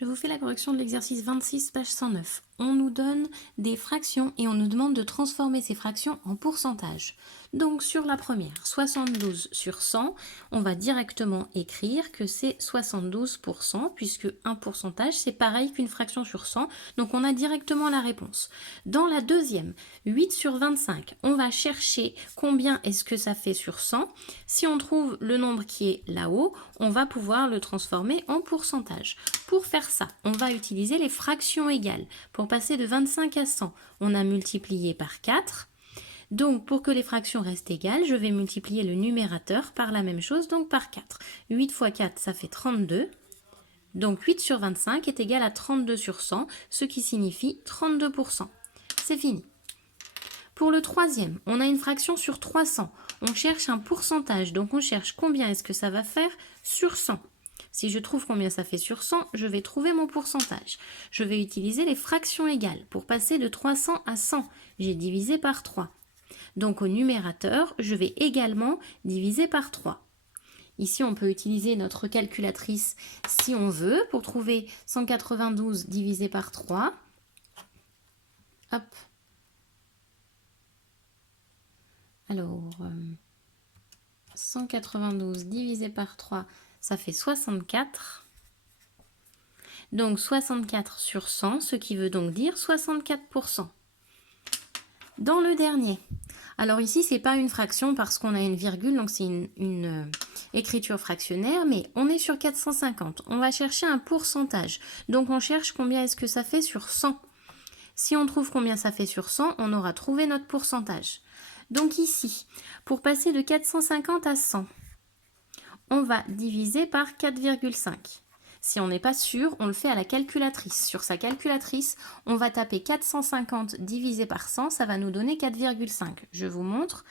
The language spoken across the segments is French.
Je vous fais la correction de l'exercice 26, page 109. On nous donne des fractions et on nous demande de transformer ces fractions en pourcentage. Donc sur la première, 72 sur 100, on va directement écrire que c'est 72%, puisque un pourcentage, c'est pareil qu'une fraction sur 100, donc on a directement la réponse. Dans la deuxième, 8 sur 25, on va chercher combien est-ce que ça fait sur 100. Si on trouve le nombre qui est là-haut, on va pouvoir le transformer en pourcentage. Pour faire ça, on va utiliser les fractions égales. Pour passer de 25 à 100, on a multiplié par 4. Donc, pour que les fractions restent égales, je vais multiplier le numérateur par la même chose, donc par 4. 8 fois 4, ça fait 32. Donc, 8 sur 25 est égal à 32 sur 100, ce qui signifie 32%. C'est fini. Pour le troisième, on a une fraction sur 300. On cherche un pourcentage, donc on cherche combien est-ce que ça va faire sur 100. Si je trouve combien ça fait sur 100, je vais trouver mon pourcentage. Je vais utiliser les fractions égales. Pour passer de 300 à 100, j'ai divisé par 3. Donc au numérateur, je vais également diviser par 3. Ici, on peut utiliser notre calculatrice si on veut pour trouver 192 divisé par 3. Hop. Alors, 192 divisé par 3, ça fait 64. Donc 64 sur 100, ce qui veut donc dire 64%. Dans le dernier, alors ici, ce n'est pas une fraction parce qu'on a une virgule, donc c'est une écriture fractionnaire, mais on est sur 450. On va chercher un pourcentage. Donc on cherche combien est-ce que ça fait sur 100. Si on trouve combien ça fait sur 100, on aura trouvé notre pourcentage. Donc ici, pour passer de 450 à 100, on va diviser par 4,5. Si on n'est pas sûr, on le fait à la calculatrice. Sur sa calculatrice, on va taper 450 divisé par 100, ça va nous donner 4,5. Je vous montre.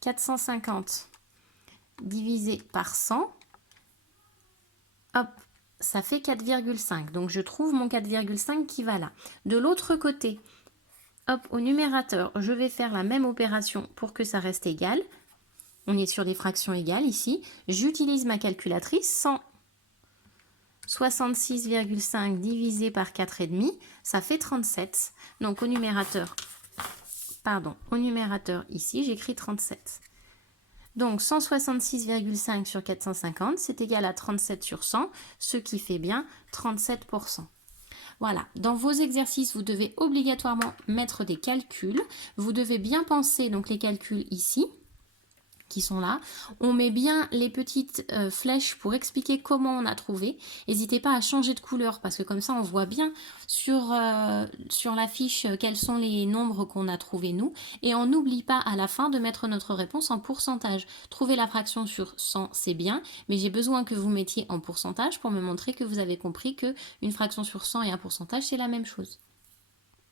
450 divisé par 100, hop, ça fait 4,5. Donc je trouve mon 4,5 qui va là. De l'autre côté, hop, au numérateur, je vais faire la même opération pour que ça reste égal. On est sur des fractions égales ici. J'utilise ma calculatrice. 166,5 divisé par 4,5, ça fait 37. Donc au numérateur ici, j'écris 37. Donc 166,5 sur 450, c'est égal à 37 sur 100, ce qui fait bien 37%. Voilà, dans vos exercices, vous devez obligatoirement mettre des calculs. Vous devez bien penser donc les calculs ici, qui sont là. On met bien les petites flèches pour expliquer comment on a trouvé. N'hésitez pas à changer de couleur parce que comme ça on voit bien sur la fiche quels sont les nombres qu'on a trouvés nous. Et on n'oublie pas à la fin de mettre notre réponse en pourcentage. Trouver la fraction sur 100 c'est bien, mais j'ai besoin que vous mettiez en pourcentage pour me montrer que vous avez compris qu'une fraction sur 100 et un pourcentage c'est la même chose.